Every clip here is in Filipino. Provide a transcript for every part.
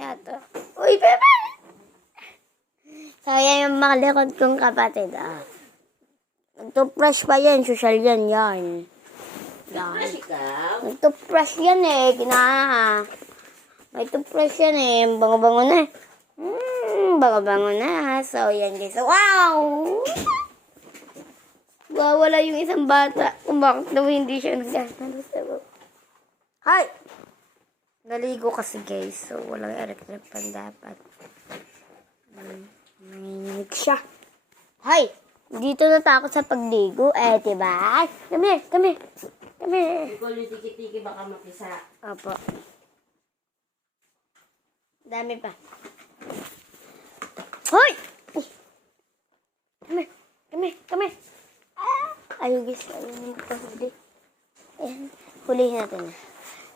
Ito. Uy, Pepe! So, yan yung mga likod kong kapatid. Nagtoothbrush pa yan. Social yan. Nag-brush ikaw? Nagtoothbrush yan eh. May toothbrush yan eh. Bango-bango na. Bango-bango na. So, yan guys. Wow! Wala yung isang bata. Kung bakit daw hindi siya nagkakaroon. Hi! Naligo kasi guys. So, walang electric pan dapat. Nanginig siya. Hi! Dito natakot sa pagligo. Diba? Come here. Ikaw yung tiki-tiki baka makisa. Opo. Dami pa. Hoy! Come here. Ayun guys. Ayun ito. Ayan. Hulihin natin na.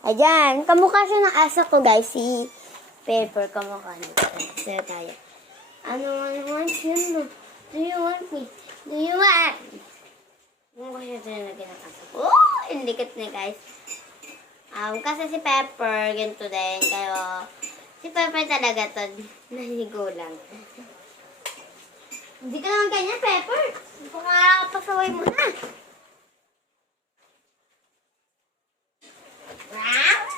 Ayan. Kamukha siya ng asa ko guys. Si Pepper. Kamukha niya. Sige tayo. Ano yun? Do you want me? Do you want? Kamukha siya na ginakasa ko. Oh! Ang likit na guys. Kasi si Pepper, ganito din. Kaya, si Pepper talaga to. Naligo lang. Hindi ka naman ganyan, Pepper. Baka pasaway mo na. Wow!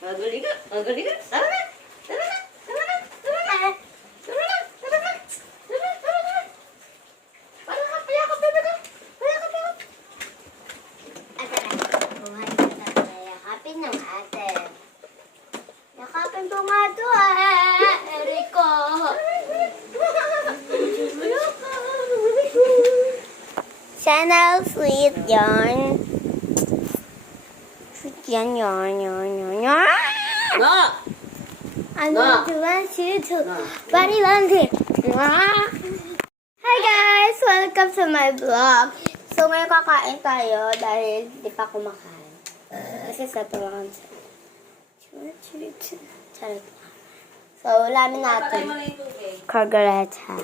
Magaling ka. Tara na. Yakapin po nga ito Eriko. Channel sweet yarn. Sweet yarn. No! Ano do you want to do? Body laundry. Hi guys! Welcome to my vlog. So ngayon kakain tayo dahil di pa kumakain. Kasi sa tuwangan sa charot. So, ulamin natin. Cargareta.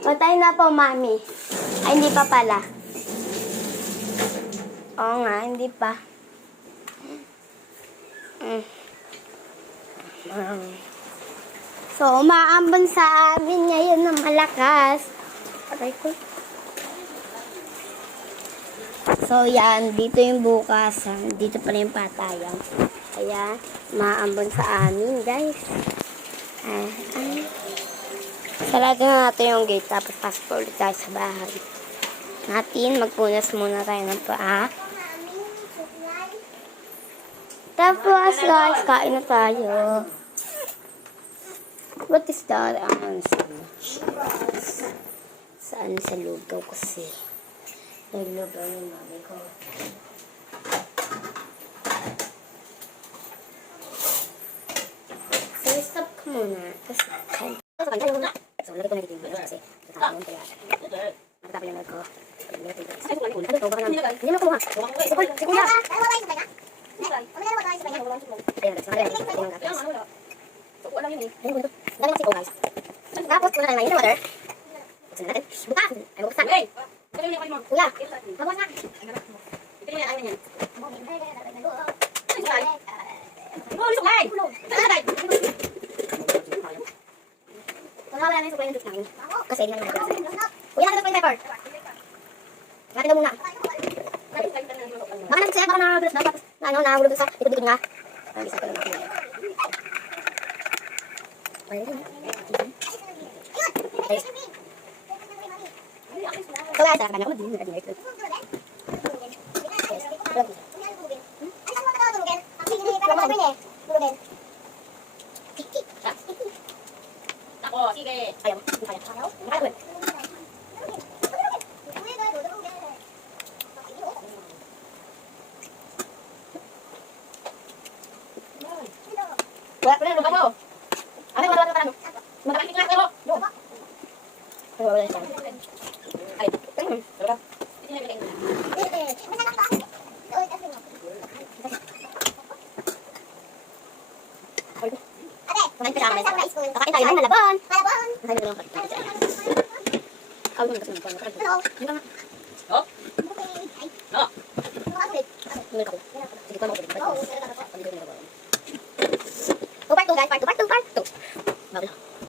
Patay na po, mami. Ay, hindi pa pala. Oo nga, hindi pa. So, umaambon sa amin ngayon ng malakas. Aray ko. So, yan. Dito yung bukas. Dito pala yung patayang. Kaya, maambon sa amin, guys. Sarado na natin yung gate. Tapos, pasok pa ulit tayo sa bahay. Magpunas muna tayo ng paa. Tapos, guys, kain na tayo. What is that? Saan sa lugaw kasi? Naglugaw yung mami ko. So, stop ko muna. Kasi, so, lagay ko na dito yung video kasi nakakawin kaya. Nakatapin yung lag ko. Ano to? Baka namin. Hindi mo kumuha. Si kuya. Ayan, guys. Nakalayan. So, alam yun eh. Dami nagsiko, guys. Tapos, kuna tayo ngayon yung water. Buksan natin. Bukas! Ay, buksan. Kuya, mabukas na. Ito yung ayaw niyan. Suklay! Wala na yung suklay ng juice namin. Kasi hindi namin nagkakasal. Kuya, natin yung pepper. Natin daw muna. Baka nagsaya, baka nakagulos na. Tapos, nahulog sa likod-likod nga. Ang isa ko lang natin. So guys, nakakabana ko mag-dinner. Ako, sige. Ayaw. Wala, lupa mo. Ano, wala. Magkakalik nga kayo. Wala siya. Ay, wala. Kakain tayo ng malabon. Hello. Oh? No. Oh, part 2 guys, part 2, part 2.